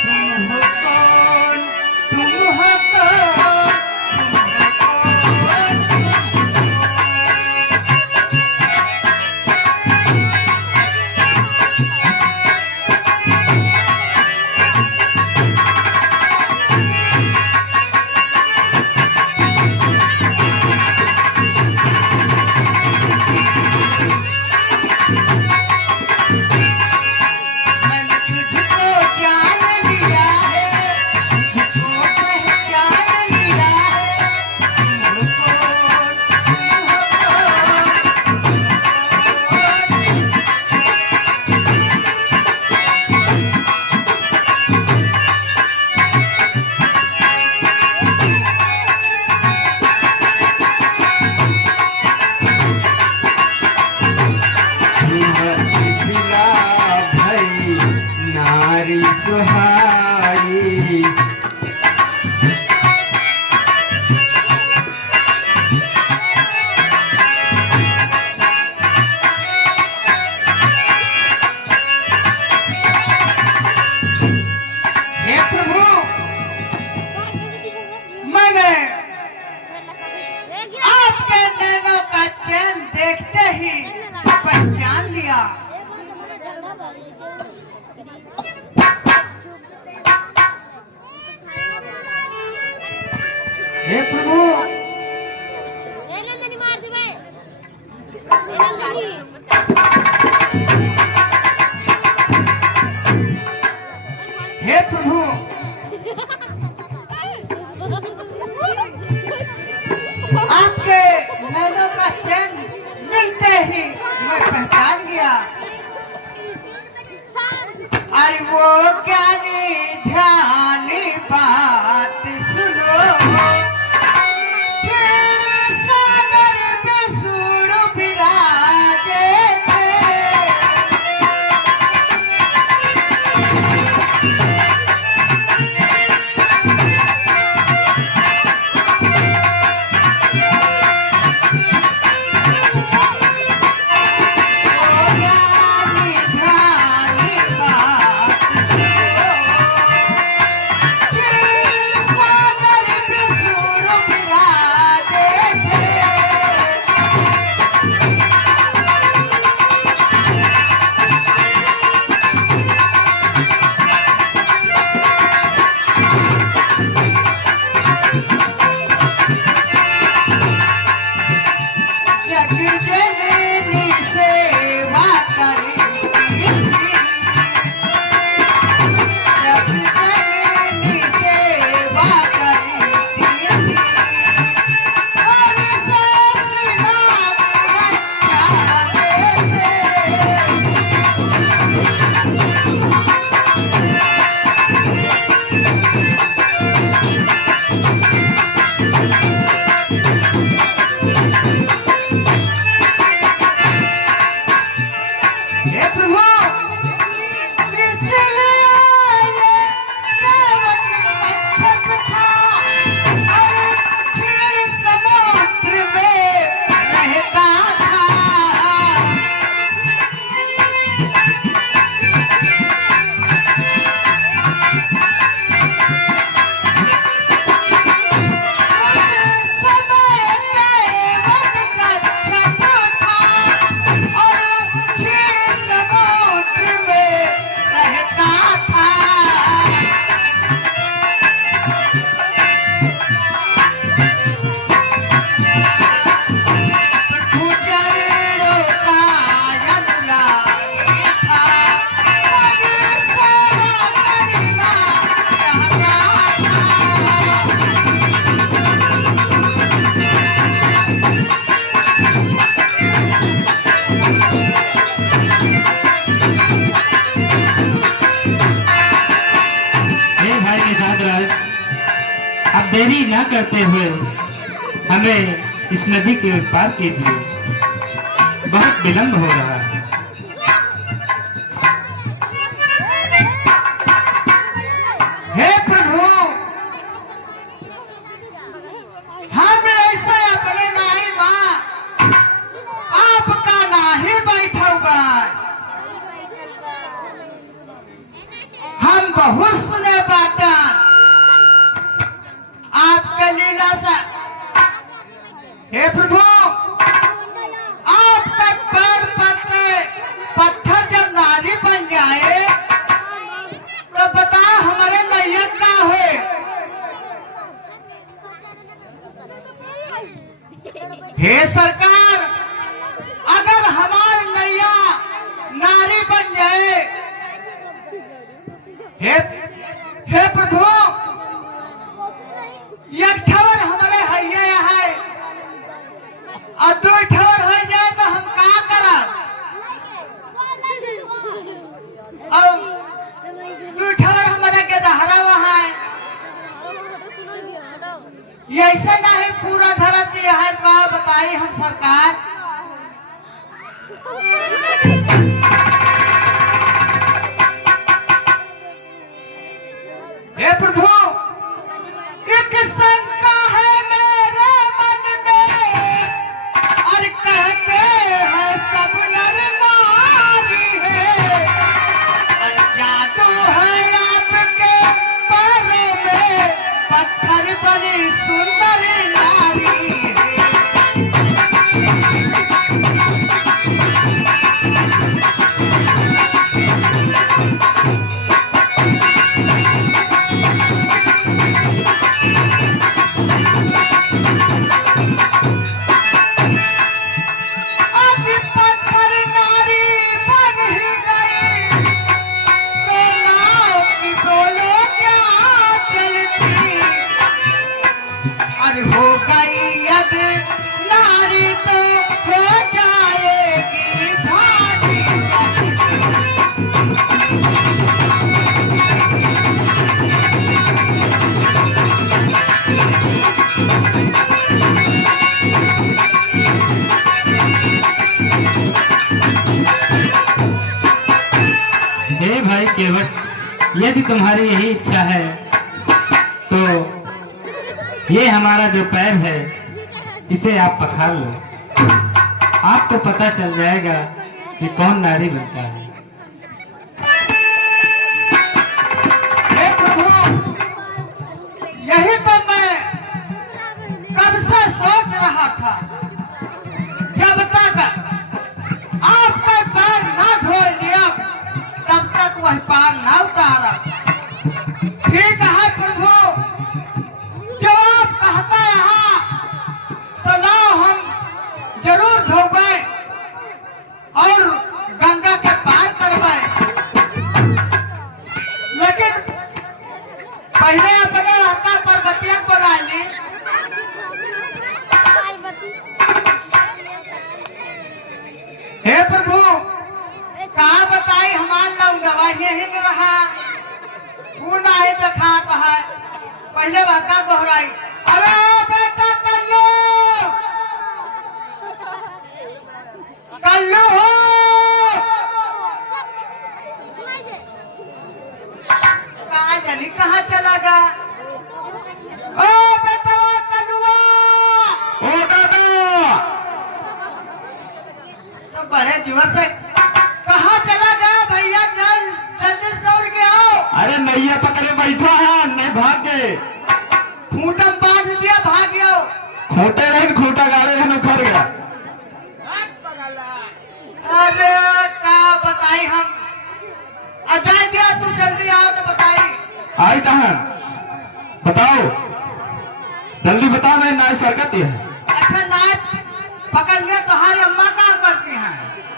तुम हो कौन, तुम हो कौन, तुम हो कौन? मैंने तुझको जान लिया है, तुझको पहचान लिया है। तुम हो कौन, तुम हो कौन? सिला भई नारी सुहाई, हे प्रभु, मैंने आपके नैनों का चैन देखते ही पहचान लिया। हे प्रभु, हे प्रभु, आपके नैनों का चैन मिलते ही मैं पहचान गया। अरे वो ज्ञानी ध्यानी बात सुनो, क्षीर सागर में सूर विराजे थे। देरी न करते हुए हमें इस नदी के उस पार कीजिए, बहुत विलंब हो रहा है। हे प्रभु, आपका पैर पड़ते पत्थर जब नारी बन जाए तो बता हमारे नैया का है। हे सरकार, अगर हमारी नैया नारी बन जाए, हे प्रभु, एक ठवर हमारे हैया है और दो ठवर हो जाए तो हम का करब? और दो ठवर हमारे के दहरा वहाँ है, ऐसे नहीं पूरा धरती है का बताई हम सरकार। हे प्रभु, एक शंका है मेरे मन में और कहते हैं सब नर नारी है, जादू है आपके पैरों में, पत्थर बनी सुंदर नारी है। हो गई यदि नारी तो हो जाएगी भाटी। हे भाई केवट, यदि तुम्हारी यही इच्छा है तो ये हमारा जो पैर है इसे आप पखार लो, आपको पता चल जाएगा कि कौन नारी बनता है। हे प्रभु, यही तो मैं कब से सोच रहा था, जब तक आपका पैर ना धो लिया तब तक वह पार ना उतारा। ठीक है प्रभु, जो आप कहता है तो लाओ हम जरूर धोबे और गंगा के पार करबे, लेकिन पहले अपने हत्या पर्वतिया बुला ली। हे प्रभु, कहा बताई हमार लौंडवा यही न रहा, वो नहीं दिखाता है। पहले वाका दोहराई, अरे बेटा कल्लू, कल्लू हो, कहा जानी कहाँ चला गया? ओ बेटा कल्लुआ, ओ दादा, तो बड़े जोर से कहाँ चला गया भैया? जल्दी दौड़ के आओ। अरे नैया पकड़े बैठा है, नहीं भाग गए। खूंटा बांध दिया, भाग गया। खोटे रहे, खूंटा गाड़े रहे, उखड़ गया। अरे क्या बताई हम, अजय दिया तू जल्दी आओ तो बताई। आई तहन बताओ, जल्दी बताओ, मैं नाय सरकती है। अच्छा नाय पकड़ लिया, तुम्हारी अम्मा क्या करती हैं?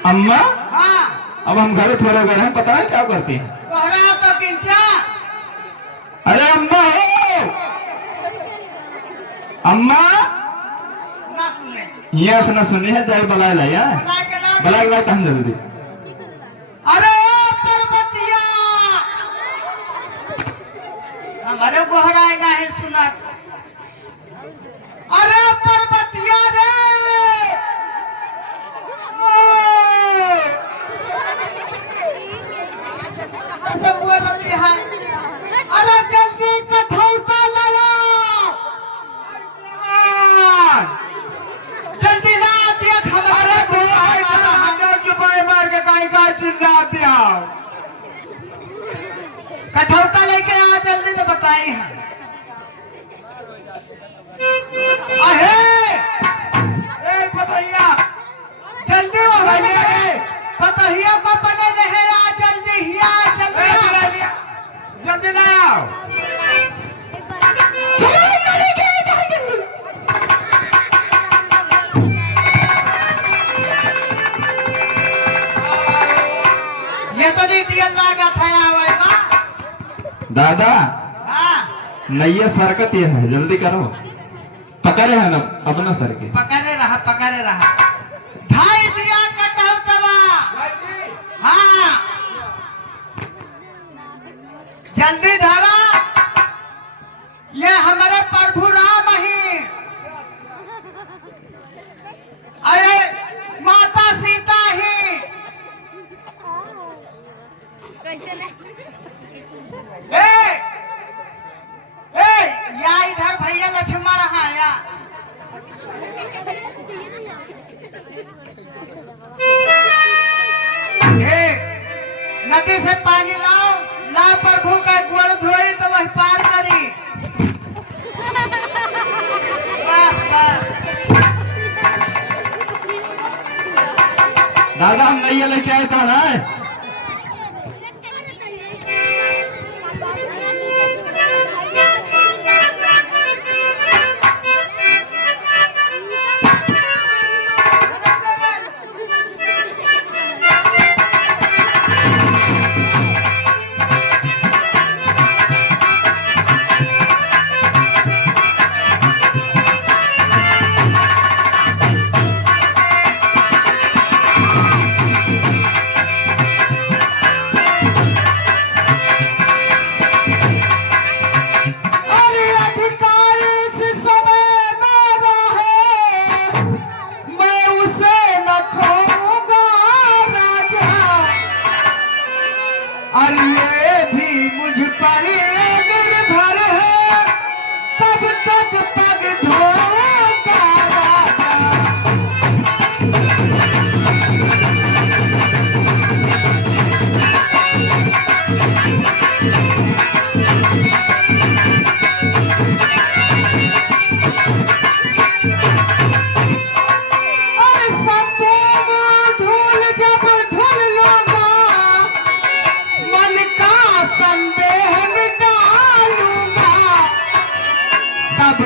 अम्मा? हाँ, अब हम घरे थोड़े गए हैं, पता है क्या करती है? दोहरा तो किंचा। अरे अम्मा हो, अम्मा ना सुने, ये सुना सुनी है, जाए बलाए ला यार, बलाए ला तहन जल्दी। अरे ओ पर्वतिया, हमारे गोहराएगा है सुना। अरे पर्वतिया रे, सब बोलती है, अरे जल्दी कठौता लाओ, जल्दी ला दिया हमारे मार के गाय का चिल्लाती आओ, कठौता लेके आ जल्दी तो बताई है। आहे दादा नैया सरकत ये है, जल्दी करो। पकड़े है ना अपना सर के। पकड़े रहा भाई दिया कटाऊ तवा। हाँ जल्दी धारा, ये हमारे प्रभु राम ही, अरे माता सीता ही। या इधर भैया लक्ष्मण आया। नदी से पानी लाओ प्रभु का गोड़ धोई तो वही पार करी। बस दादा हम नैया लेके आए तो ना।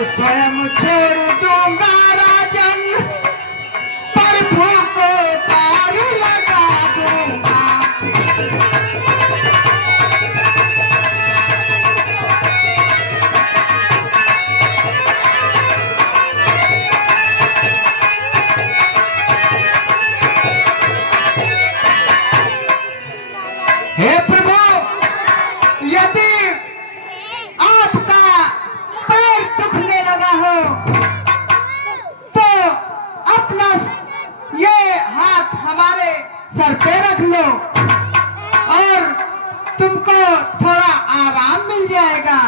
स्वयं छोड़ दूंगा राजन, प्रभु को पार लगा दूंगा। हे प्रभु, यदि आपका पैर दुखने लगा हो तो अपना ये हाथ हमारे सर पे रख लो और तुमको थोड़ा आराम मिल जाएगा।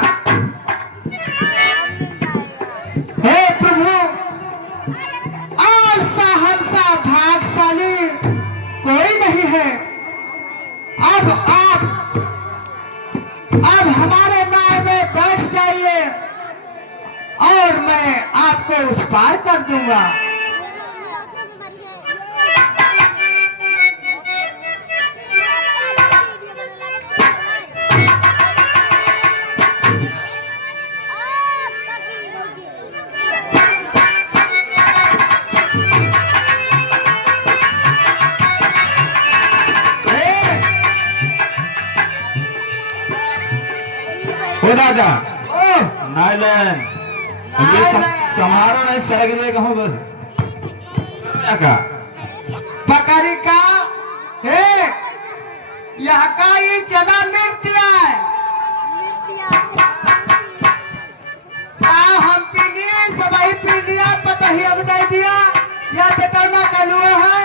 हे प्रभु, आज सा हमसा भाग्यशाली कोई नहीं है। अब हमारे नाव में बैठ जाइए और मैं आपको उस पार कर दूंगा। हो राजा नाइलन ये समारोह नहीं सड़क जाएगा हो बस का पकड़ी का हे यह का ये जना नृत्य है। हम पीलिए सबाई पी लिया पतही अगदाई दिया या बेटौना कलुआ है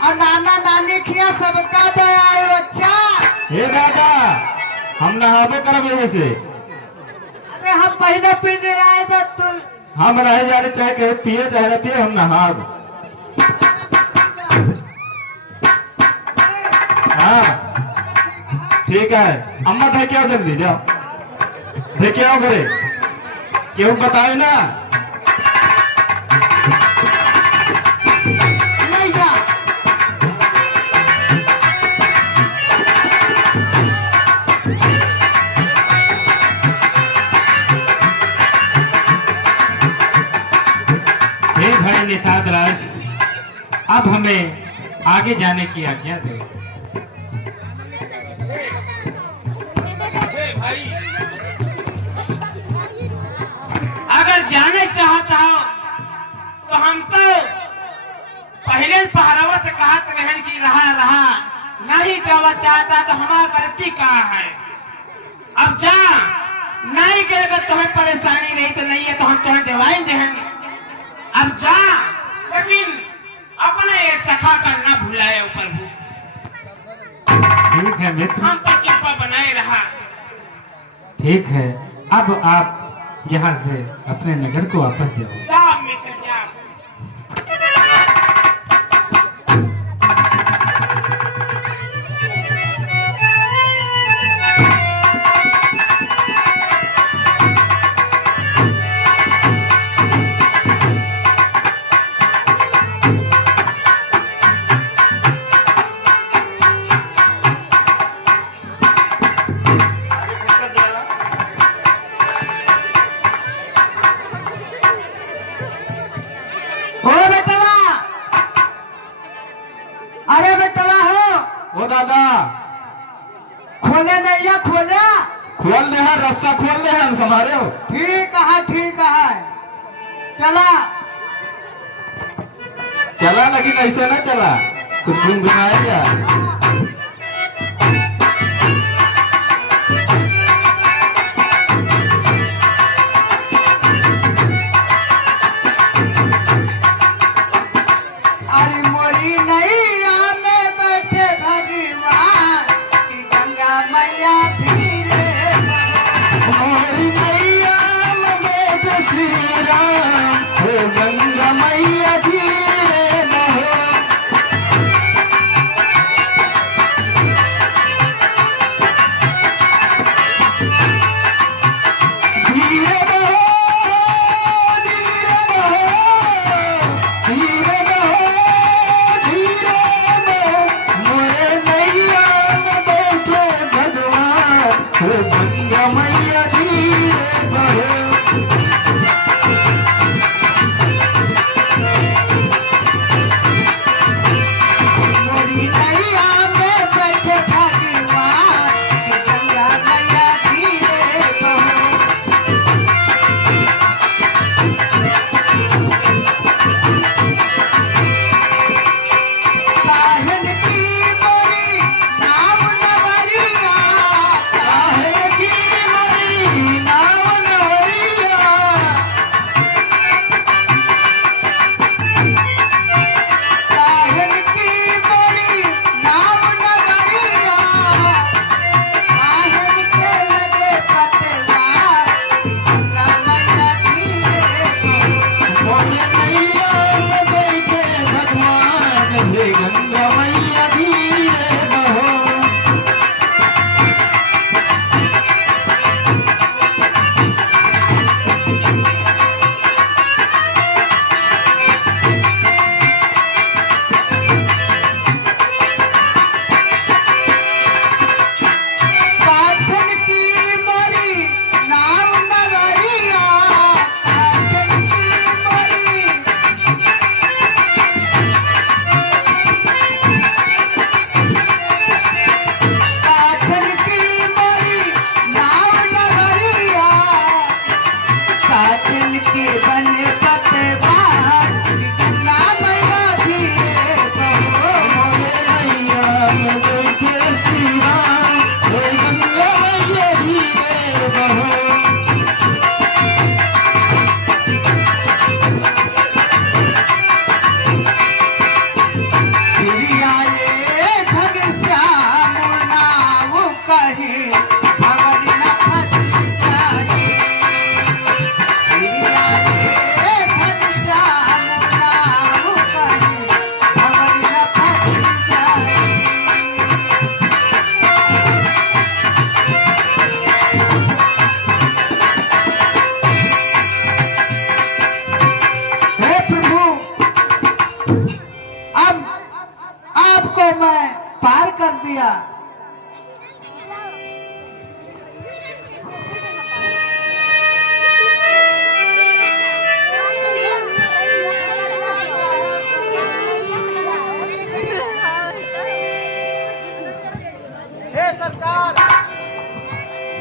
और नाना नानी खिया सबका दया है। अच्छा हे राजा हम नहाबे करब से। अरे हम पहले पीने आए थे तो हम रह जाने चाहे कहे पिए चाहे न पिए हम नहाब। हाँ ठीक है अम्मा थे क्या जल्दी जाओ देखे आओ घरे क्यों बताओ ना। नहीं जा निषाद रस, अब हमें आगे जाने की आज्ञा दे। भाई अगर जाने चाहता हो तो हम तो पहले पहरावा से कहते रहन की रहा नहीं जावा चाहता तो हमारा गलती कहाँ है। अब जा नहीं के अगर तुम्हें परेशानी नहीं तो नहीं है तो हम तुम्हें दवाई देंगे। अब जा लेकिन अपने ये सखा का न भुलाए प्रभु। ठीक है मित्र, हम पर कृपा बनाए रहा। ठीक है। अब आप यहाँ से अपने नगर को वापस जाओ। जा मित्र जा। अरे बेटवा हो, ओ दादा खोले नैया खोले। खोल दे है, रस्सा खोल दे है, हमारे हो। ठीक है चला। चला लेकिन ऐसे ना चला, कुछ घूम घुमाया क्या। अरे मोरी नैया में बैठे भगवान की गंगा मैया धीरे हमारी नैया में बैठे श्री राम, हो गंगा मैया धीरे बहो। धीरे बहो, धीरे बहो, धीरे बहो, धीरे बहो। मोरे नैया में बैठे भगवान, हो गंगा मैया धीरे बहो। मोरी नैया में बैठे भगवान की गंगा मैया धीरे बहो। काहन की मोरी नाव नवरिया, काहे की मोरी नाव नवरिया, काहन की मोरी नाव नवरिया, काहन के लगे पतवा गंगा मैया धीरे बहो। मोरे नैया में बैठे भगवान, हे गंगा मैया धीरे बहो। काठन की मोरी नाव नवरिया, काठन की मोरी काठन की मोरी नाव नवरिया, काठन के बने पतवा गंगा मैया धीरे बहो। मोरे नैया में बैठे श्री राम, हे गंगा मैया धीरे बहो। प्रिया ये घनश्याम नाव कहे खबर न फंस जाए। प्रिया ये घनश्याम नाव कहे खबर न फंस जाए। हे प्रभु, अब आपको मैं पार कर दिया।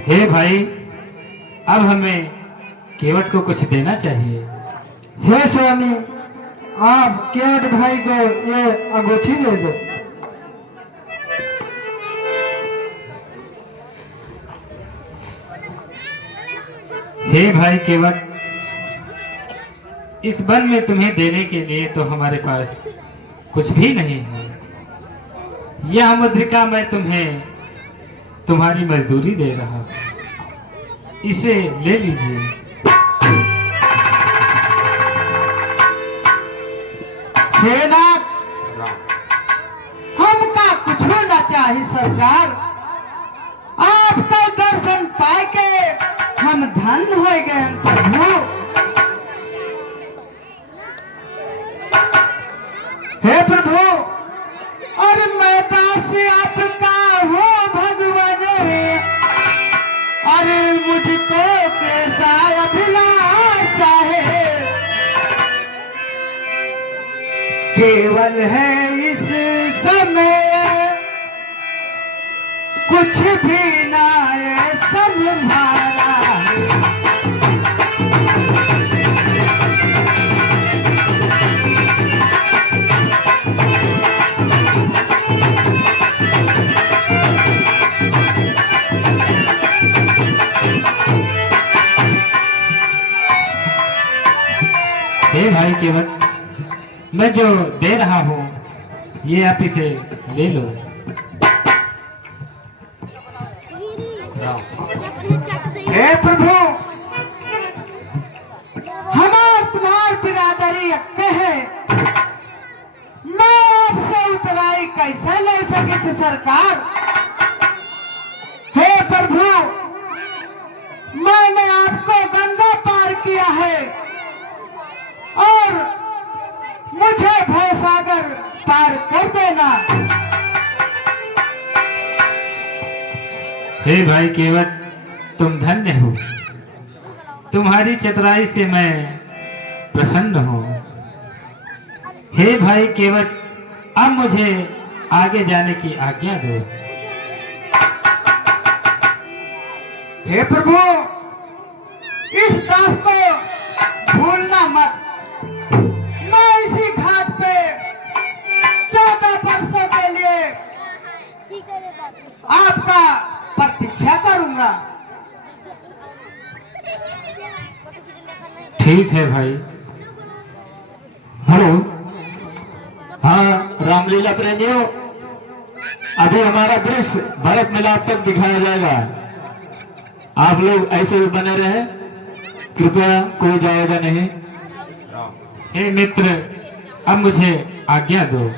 हे भाई, अब हमें केवट को कुछ देना चाहिए। हे स्वामी, आप केवट भाई को ये अंगूठी दे दो। हे भाई केवट, इस वन में तुम्हें देने के लिए तो हमारे पास कुछ भी नहीं है। यह मुद्रिका मैं तुम्हें तुम्हारी मजदूरी दे रहा हूं, इसे ले लीजिए। हे नाथ, हमका कुछ होना चाहिए सरकार। आपका दर्शन पाए के हम धन्य हो गए प्रभु। हे प्रभु, और मैं दास आपका हो भगवान, अरे मुझको कैसा अभिलाषा है, केवल है इस समय कुछ भी ना है सब हमारा। हे भाई केवट, मैं जो दे रहा हूँ ये आप इसे ले लो। हे प्रभु, हमार तुम्हार बिरादरी अक्के है, मैं आपसे उतराई कैसे ले सके थे सरकार। हे प्रभु, मैंने आपको गंगा पार किया है और मुझे भवसागर पार कर देना। हे भाई केवट, तुम धन्य हो, तुम्हारी चतुराई से मैं प्रसन्न हूँ। हे भाई केवट, अब मुझे आगे जाने की आज्ञा दो। हे प्रभु, इस दास को भूलना मत। मैं इसी घाट पे 14 वर्षों के लिए आपका प्रतीक्षा करूंगा। ठीक है भाई। हेलो, हाँ रामलीला प्रेमियों, अभी हमारा दृश्य भरत मिलाप तक दिखाया जाएगा। आप लोग ऐसे ही बने रहे, कृपया कोई जाएगा नहीं। हे मित्र, अब मुझे आज्ञा दो।